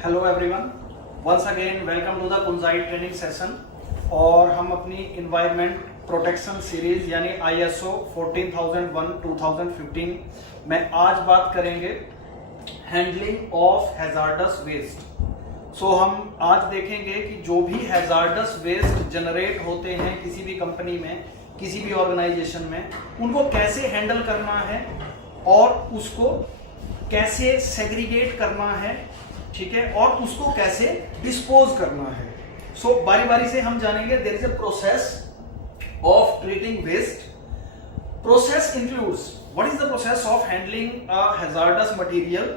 Hello everyone, once again welcome to the कुंजाई training session. और हम अपनी इन्वायरमेंट प्रोटेक्शन सीरीज यानी ISO 14001-2015 में आज बात करेंगे handling of hazardous waste. So हम आज देखेंगे कि जो भी हैजार्डस वेस्ट जनरेट होते हैं किसी भी कंपनी में, किसी भी ऑर्गेनाइजेशन में, उनको कैसे हैंडल करना है और उसको कैसे सेग्रीगेट करना है, ठीक है, और उसको कैसे डिस्पोज करना है। सो बारी बारी से हम जानेंगे। There is a process of treating waste. Process includes, what is the process of handling a hazardous material.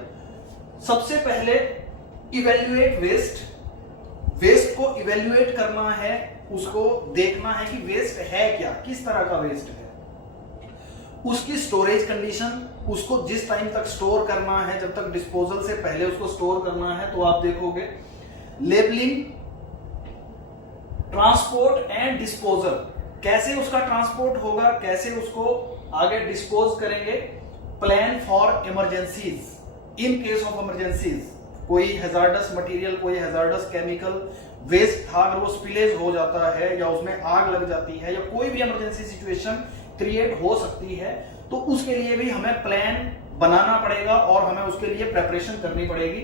सबसे पहले इवेल्युएट वेस्ट। वेस्ट को इवेल्युएट करना है, उसको देखना है कि वेस्ट है क्या, किस तरह का वेस्ट है, उसकी स्टोरेज कंडीशन, उसको जिस टाइम तक स्टोर करना है, जब तक डिस्पोजल से पहले उसको स्टोर करना है, तो आप देखोगे लेबलिंग, ट्रांसपोर्ट एंड डिस्पोजल, कैसे उसका ट्रांसपोर्ट होगा, कैसे उसको आगे डिस्पोज करेंगे, plan for emergencies. In case of emergencies कोई हैजार्डस मटेरियल, कोई हैजार्डस केमिकल वेस्ट था, अगर वो स्पिलेज हो जाता है या उसमें आग लग जाती है या कोई भी इमरजेंसी सिचुएशन क्रिएट हो सकती है, तो उसके लिए भी हमें प्लान बनाना पड़ेगा और हमें उसके लिए प्रेपरेशन करनी पड़ेगी।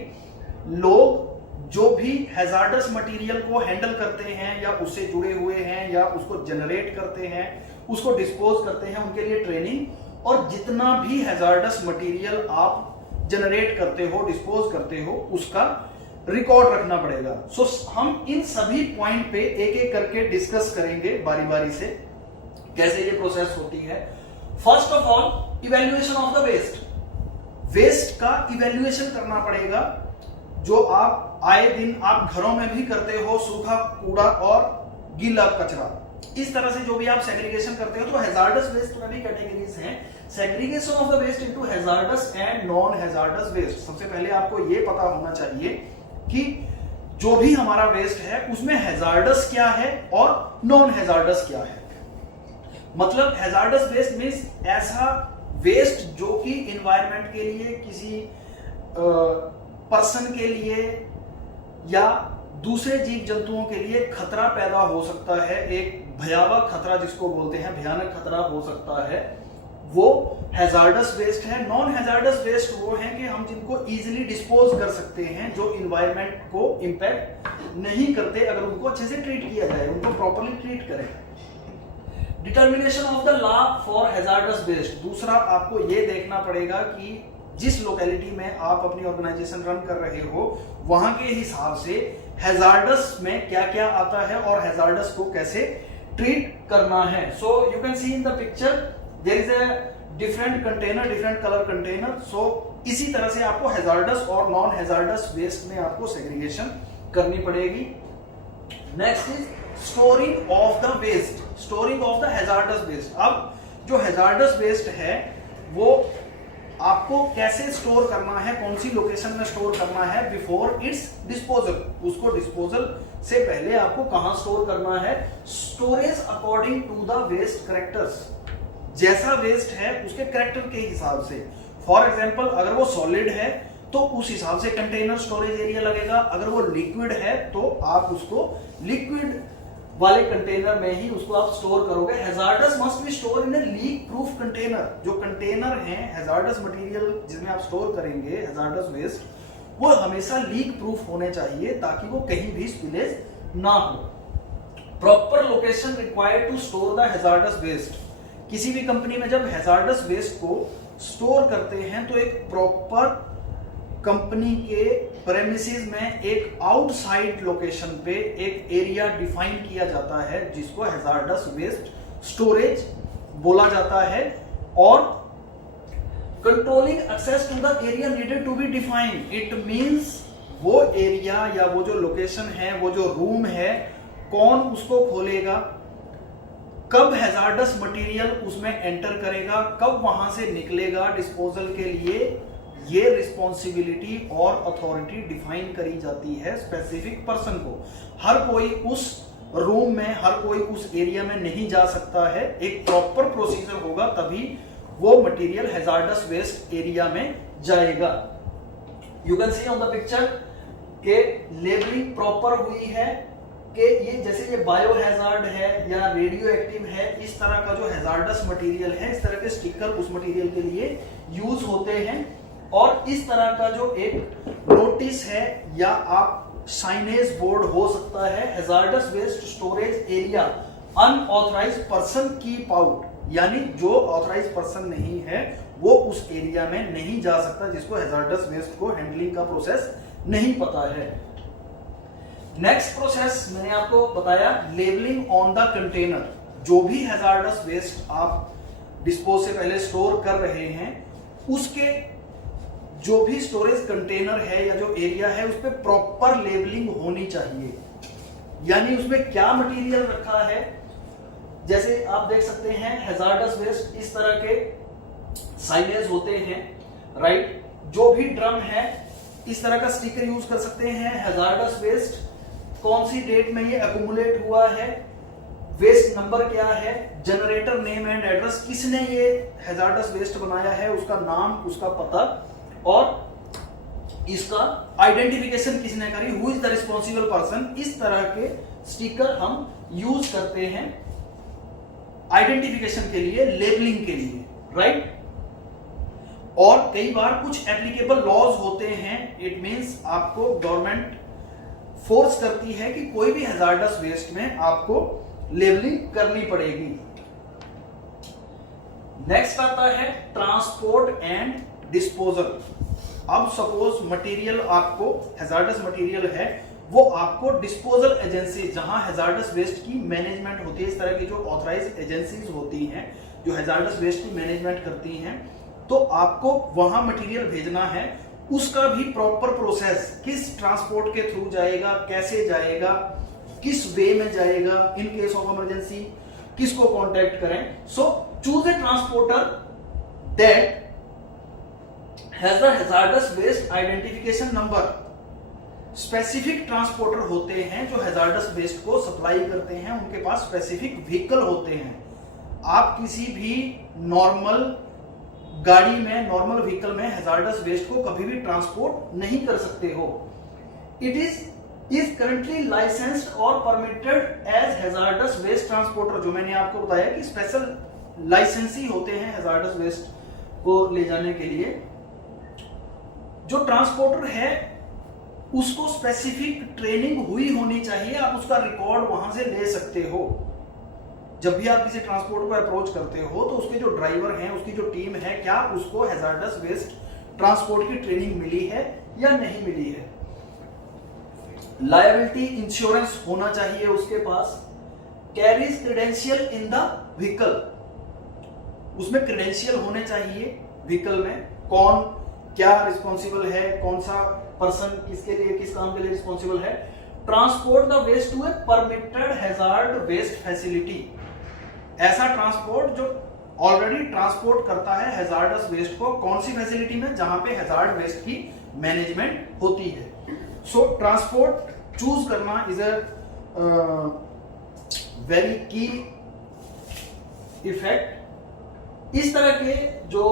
लोग जो भी हैजार्डस मटेरियल को हैंडल करते हैं या उससे जुड़े हुए हैं या उसको जनरेट करते हैं, उसको डिस्पोज करते हैं, उनके लिए ट्रेनिंग, और जितना भी हैजार्डस मटेरियल आप जनरेट करते हो, डिस्पोज करते हो, उसका रिकॉर्ड रखना पड़ेगा। सो हम इन सभी पॉइंट पे एक एक करके डिस्कस करेंगे बारी बारी से, कैसे ये प्रोसेस होती है। First of all, evaluation of the waste. Waste का इवैल्यूएशन करना पड़ेगा, जो आप आए दिन आप घरों में भी करते हो, सूखा कूड़ा और गीला कचरा, इस तरह से जो भी आप सेग्रीगेशन करते हो। तो हैजार्डस वेस्ट में भी कैटेगरीज हैं। Segregation of the waste into hazardous and non hazardous waste. सबसे पहले आपको ये पता होना चाहिए कि जो भी हमारा वेस्ट है उसमें हैजार्डस क्या है और नॉन हैजार्डस क्या है। मतलब हैजार्डस वेस्ट मींस ऐसा वेस्ट जो कि एनवायरनमेंट के लिए, किसी पर्सन के लिए या दूसरे जीव जंतुओं के लिए खतरा पैदा हो सकता है, एक भयावह खतरा जिसको बोलते हैं, भयानक खतरा हो सकता है, वो हैजार्डस वेस्ट है। नॉन हैजार्डस वेस्ट वो है कि हम जिनको इजीली डिस्पोज कर सकते हैं, जो एनवायरनमेंट को इंपैक्ट नहीं करते, अगर उनको अच्छे से ट्रीट किया जाए, उनको प्रॉपर्ली ट्रीट करें। Determination of the law for hazardous waste. दूसरा, आपको यह देखना पड़ेगा कि जिस लोकेलिटी में आप अपनी ऑर्गेनाइजेशन रन कर रहे हो, वहां के हिसाब से हैजार्डस में क्या क्या आता है और हैजार्डस को कैसे ट्रीट करना है। So you can see in the picture there is a different container, different colour container. So इसी तरह से आपको हैजार्डस और नॉन हैजार्डस वेस्ट में आपको सेग्रीगेशन करनी पड़ेगी। Next is storing of the waste, storing of the hazardous waste. अब जो हैजार्डस वेस्ट है वो आपको कैसे स्टोर करना है, कौन सी लोकेशन में स्टोर करना है बिफोर इट्स डिस्पोजल। उसको डिस्पोजल से पहले आपको कहां स्टोर करना है। Storage according to the waste characters. जैसा वेस्ट है उसके कैरेक्टर के हिसाब से। फॉर एग्जांपल, अगर वो सॉलिड है तो उस हिसाब से कंटेनर स्टोरेज एरिया लगेगा। अगर वो लिक्विड है तो आप उसको लिक्विड वाले कंटेनर में ही उसको आप स्टोर करोगे। Hazards must be store in A leak proof container. जो कंटेनर है हैजार्डस मटेरियल जिसमें आप स्टोर करेंगे हैजार्डस वेस्ट, वो हमेशा लीक प्रूफ होने चाहिए ताकि वो कहीं भी स्पिलेज ना हो। Proper location required to store the hazardous waste. किसी भी कंपनी में जब हैजार्डस वेस्ट को स्टोर करते हैं तो एक प्रॉपर कंपनी के प्रेमिसेस में एक आउटसाइड लोकेशन पे एक एरिया डिफाइन किया जाता है जिसको हैजार्डस वेस्ट स्टोरेज बोला जाता है। और controlling access to the area needed to be defined. It means वो एरिया या वो जो लोकेशन है, वो जो रूम है, कौन उसको खोलेगा, कब हैजार्डस मटेरियल उसमें एंटर करेगा, कब वहां से निकलेगा डिस्पोजल के लिए, ये रिस्पॉन्सिबिलिटी और अथॉरिटी डिफाइन करी जाती है स्पेसिफिक पर्सन को। हर कोई उस रूम में, हर कोई उस एरिया में नहीं जा सकता है। एक प्रॉपर प्रोसीजर होगा तभी वो मटेरियल हैजार्डस वेस्ट एरिया में जाएगा। You can see on the picture कि लेबलिंग प्रॉपर हुई है, कि ये जैसे ये बायो हैजार्ड है या रेडियो एक्टिव है, इस तरह का जो हैजार्डस मटेरियल है, इस तरह के स्टिकर उस मटेरियल के लिए यूज होते हैं। और इस तरह का जो एक नोटिस है या आप साइनेज बोर्ड हो सकता है, hazardous waste storage area unauthorized person keep out, यानी जो ऑथराइज्ड पर्सन नहीं है वो उस एरिया में नहीं जा सकता, जिसको हैजार्डस वेस्ट को हैंडलिंग का प्रोसेस नहीं पता है। नेक्स्ट प्रोसेस मैंने आपको बताया, लेबलिंग ऑन द कंटेनर। जो भी हैजार्डस वेस्ट आप डिस्पोज से पहले स्टोर कर रहे हैं, उसके जो भी स्टोरेज कंटेनर है या जो एरिया है, उस पर प्रॉपर लेबलिंग होनी चाहिए। यानी उसमें क्या मटेरियल रखा है, जैसे आप देख सकते हैं हैजार्डस वेस्ट इस तरह के साइनेज होते हैं, राइट। जो भी ड्रम है इस तरह का स्टिकर यूज कर सकते हैं, हैजार्डस वेस्ट कौन सी डेट में ये अक्यूमुलेट हुआ है, वेस्ट नंबर क्या है, जनरेटर नेम एंड एड्रेस, किसने ये हैजार्डस वेस्ट बनाया है, उसका नाम, उसका पता, और इसका आइडेंटिफिकेशन किसने करी, who is the responsible person. इस तरह के स्टिकर हम यूज करते हैं आइडेंटिफिकेशन के लिए, लेबलिंग के लिए, राइट। और कई बार कुछ एप्लीकेबल लॉज होते हैं, इट मींस आपको गवर्नमेंट फोर्स करती है कि कोई भी हैजार्डस वेस्ट में आपको लेबलिंग करनी पड़ेगी। नेक्स्ट आता है ट्रांसपोर्ट एंड डिस्पोजल। अब सपोज मटेरियल आपको हैजार्डस मटेरियल है, वो आपको डिस्पोजल एजेंसी, जहां हैजार्डस वेस्ट की मैनेजमेंट होती है, इस तरह की जो ऑथराइज्ड एजेंसीज होती हैं जो हैजार्डस वेस्ट की मैनेजमेंट करती हैं, तो आपको वहां मटेरियल भेजना है। उसका भी प्रॉपर प्रोसेस, किस ट्रांसपोर्ट के थ्रू जाएगा, कैसे जाएगा, किस वे में जाएगा, इन केस ऑफ इमरजेंसी किसको कांटेक्ट करें। So choose a transporter that has the hazardous waste identification number. Specific transporter होते हैं जो हैजार्डस वेस्ट को सप्लाई करते हैं, उनके पास स्पेसिफिक व्हीकल होते हैं। आप किसी भी नॉर्मल गाड़ी में, नॉर्मल व्हीकल में हैजार्डस वेस्ट को कभी भी ट्रांसपोर्ट नहीं कर सकते हो। इट इज करंटली लाइसेंस्ड और permitted as hazardous waste transporter. जो मैंने आपको बताया कि स्पेशल लाइसेंसी होते हैं हैजार्डस वेस्ट को ले जाने के लिए। जो ट्रांसपोर्टर है उसको स्पेसिफिक ट्रेनिंग हुई होनी चाहिए, आप उसका रिकॉर्ड वहां से ले सकते हो। जब भी आप किसी ट्रांसपोर्ट को अप्रोच करते हो तो उसके जो ड्राइवर हैं, उसकी जो टीम है, क्या उसको हैजार्डस वेस्ट ट्रांसपोर्ट की ट्रेनिंग मिली है या नहीं मिली है। लायबिलिटी इंश्योरेंस होना चाहिए उसके पास। Carries credential in the vehicle, उसमें क्रेडेंशियल होने चाहिए व्हीकल में, कौन क्या रिस्पॉन्सिबल है, कौन सा पर्सन किसके लिए, किस काम के लिए रिस्पॉन्सिबल है। Transport the waste to a permitted hazard waste facility. ऐसा ट्रांसपोर्ट जो ऑलरेडी ट्रांसपोर्ट करता है हैजार्डस वेस्ट को, कौन सी फैसिलिटी में, जहां पे हैजार्ड वेस्ट की मैनेजमेंट होती है। सो ट्रांसपोर्ट चूज करना इज अ वेरी की इफेक्ट। इस तरह के जो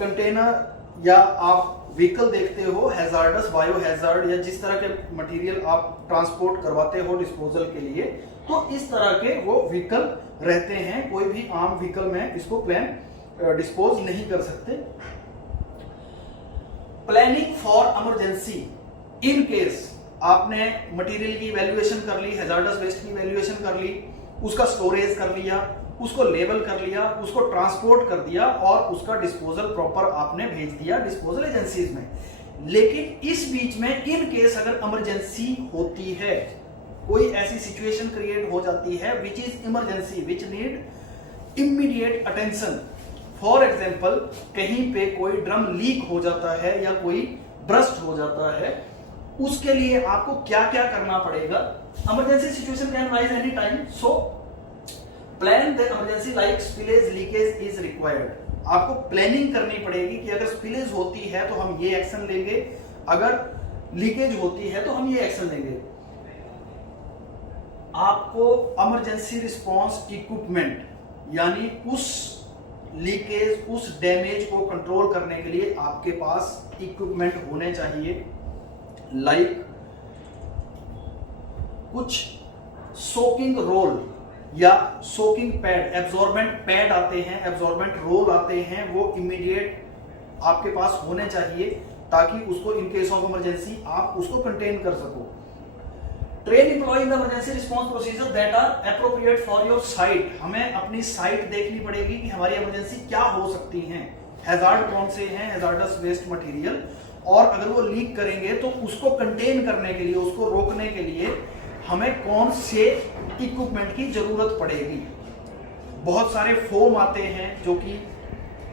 कंटेनर या आप व्हीकल देखते हो हैजार्डस, बायो हैजार्ड या जिस तरह के मटेरियल आप ट्रांसपोर्ट करवाते हो डिस्पोजल के लिए, तो इस तरह के वो व्हीकल रहते हैं। कोई भी आम व्हीकल में इसको प्लान डिस्पोज नहीं कर सकते। Planning for emergency. In case आपने मटेरियल की वैल्यूएशन कर ली, हैजार्डस वेस्ट की वैल्यूएशन कर ली, उसका स्टोरेज कर लिया, उसको लेबल कर लिया, उसको ट्रांसपोर्ट कर दिया और उसका डिस्पोजल प्रॉपर आपने भेज दिया डिस्पोजल एजेंसीज में। लेकिन इस बीच में इन केस अगर इमरजेंसी होती है, कोई ऐसी सिचुएशन क्रिएट हो जाती है which is emergency, which need immediate attention. For example कहीं पे कोई ड्रम लीक हो जाता है या कोई ब्रस्ट हो जाता है, उसके लिए आपको क्या क्या करना पड़ेगा। Emergency situation can rise any time, so plan the emergency like spillage leakage is required. आपको प्लानिंग करनी पड़ेगी कि अगर स्पिलेज होती है तो हम ये एक्शन लेंगे, अगर लीकेज होती है तो हम ये एक्शन लेंगे। आपको इमरजेंसी रिस्पांस इक्विपमेंट, यानी उस लीकेज, उस डैमेज को कंट्रोल करने के लिए आपके पास इक्विपमेंट होने चाहिए, लाइक कुछ सोकिंग रोल या सोकिंग पैड, एब्जॉर्बेंट पैड आते हैं, एब्जॉर्बेंट रोल आते हैं, वो इमीडिएट आपके पास होने चाहिए ताकि उसको इन केस ऑफ इमरजेंसी आप उसको कंटेन कर सको। Train employ in the emergency response procedure that are appropriate for your site. हमें अपनी साइट देखनी पड़ेगी कि हमारी इमरजेंसी क्या हो सकती है। हैजार्ड कौन से हैं, हैजार्डस वेस्ट मटेरियल, और अगर वो लीक करेंगे तो उसको कंटेन करने के लिए, उसको रोकने के लिए हमें कौन से इक्विपमेंट की जरूरत पड़ेगी। बहुत सारे फोम आते हैं जो कि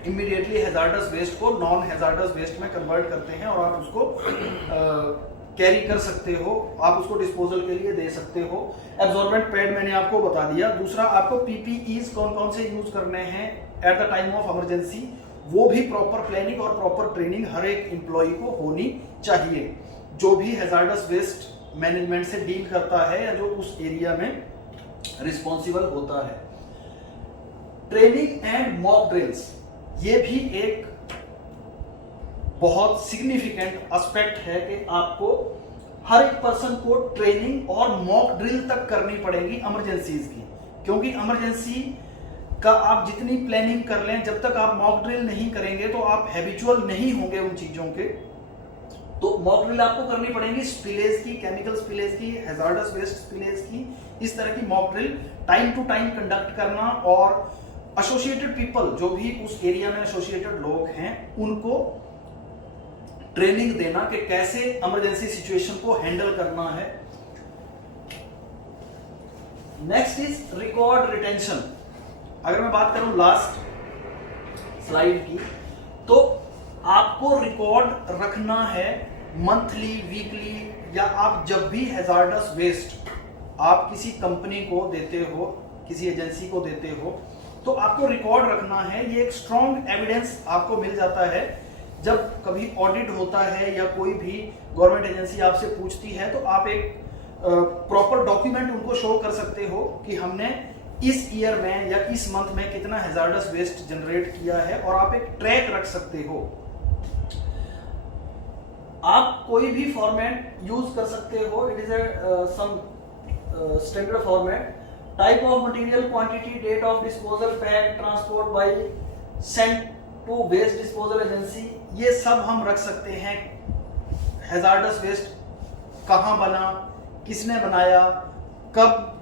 इमीडिएटली हैजार्डस वेस्ट को नॉन हैजार्डस वेस्ट में कन्वर्ट करते हैं और आप उसको कैरी कर सकते हो, आप उसको डिस्पोजल के लिए दे सकते हो। एब्जॉर्बेंट पैड मैंने आपको बता दिया। दूसरा, आपको पीपीईज कौन कौन से यूज करने हैं at the time of emergency, वो भी प्रॉपर प्लानिंग और प्रॉपर ट्रेनिंग हर एक एम्प्लॉय को होनी चाहिए जो भी हैजार्डस वेस्ट मैनेजमेंट से डील करता है या जो उस एरिया में रिस्पॉन्सिबल होता है। ट्रेनिंग एंड मॉक ड्रिल्स, ये भी एक बहुत सिग्निफिकेंट एस्पेक्ट है कि आपको हर एक पर्सन को ट्रेनिंग और मॉक ड्रिल तक करनी पड़ेगी इमरजेंसीज की, क्योंकि इमरजेंसी का आप जितनी प्लानिंग कर लें, जब तक आप मॉक ड्रिल नहीं करेंगे तो आप हैबिचुअल नहीं होंगे उन चीजों के। तो मॉक ड्रिल आपको करनी पड़ेगी स्पिलेज की, केमिकल स्पिलेज की, हैजार्डस वेस्ट स्पिलेज की। इस तरह की mock drill time to time conduct करना और एसोसिएटेड पीपल, जो भी उस एरिया में एसोसिएटेड लोग हैं, उनको ट्रेनिंग देना कि कैसे इमरजेंसी सिचुएशन को हैंडल करना है। Next is record retention. अगर मैं बात करूं लास्ट स्लाइड की, तो आपको रिकॉर्ड रखना है मंथली, वीकली, या आप जब भी हैजार्डस वेस्ट आप किसी कंपनी को देते हो, किसी एजेंसी को देते हो, तो आपको रिकॉर्ड रखना है। ये एक स्ट्रॉन्ग एविडेंस आपको मिल जाता है जब कभी ऑडिट होता है या कोई भी गवर्नमेंट एजेंसी आपसे पूछती है, तो आप एक प्रॉपर डॉक्यूमेंट उनको शो कर सकते हो कि हमने इस ईयर में या इस मंथ में कितना हैजार्डस वेस्ट जनरेट किया है, और आप एक ट्रैक रख सकते हो। आप कोई भी फॉर्मेट यूज कर सकते हो, it is some standard format. Type of material, quantity, date of disposal, pack, transport by, sent to waste disposal agency, ये सब हम रख सकते हैं। हैजार्डस वेस्ट कहां बना, किसने बनाया, कब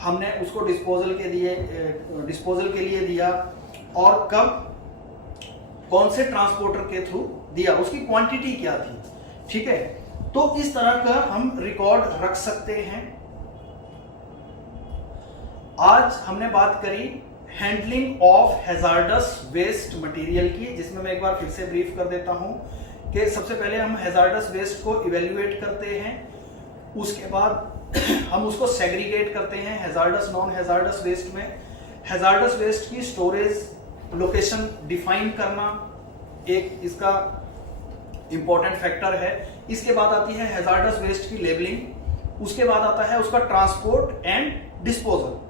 हमने उसको डिस्पोजल के लिए दिया, और कब कौन से ट्रांसपोर्टर के थ्रू दिया, उसकी क्वांटिटी क्या थी। ठीक है, तो इस तरह का हम रिकॉर्ड रख सकते हैं। आज हमने बात करी handling of hazardous waste material की, जिसमें मैं एक बार फिर से ब्रीफ कर देता हूं कि सबसे पहले हम हैजार्डस वेस्ट को इवेल्युएट करते हैं, उसके बाद हम उसको सेग्रीगेट करते हैं हैजार्डस, नॉन हैजार्डस वेस्ट में। हैजार्डस वेस्ट की स्टोरेज लोकेशन डिफाइन करना एक इसका इंपॉर्टेंट फैक्टर है। इसके बाद आती है हैजार्डस वेस्ट की लेबलिंग, उसके बाद आता है उसका ट्रांसपोर्ट एंड डिस्पोजल।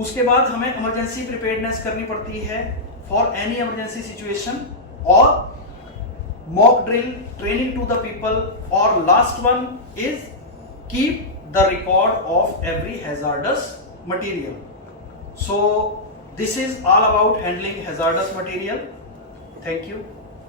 उसके बाद हमें इमरजेंसी प्रिपेयर्डनेस करनी पड़ती है फॉर एनी इमरजेंसी सिचुएशन, और mock drill, training to the people, और last one is keep the record of every hazardous material. So this is all about handling hazardous material. Thank you.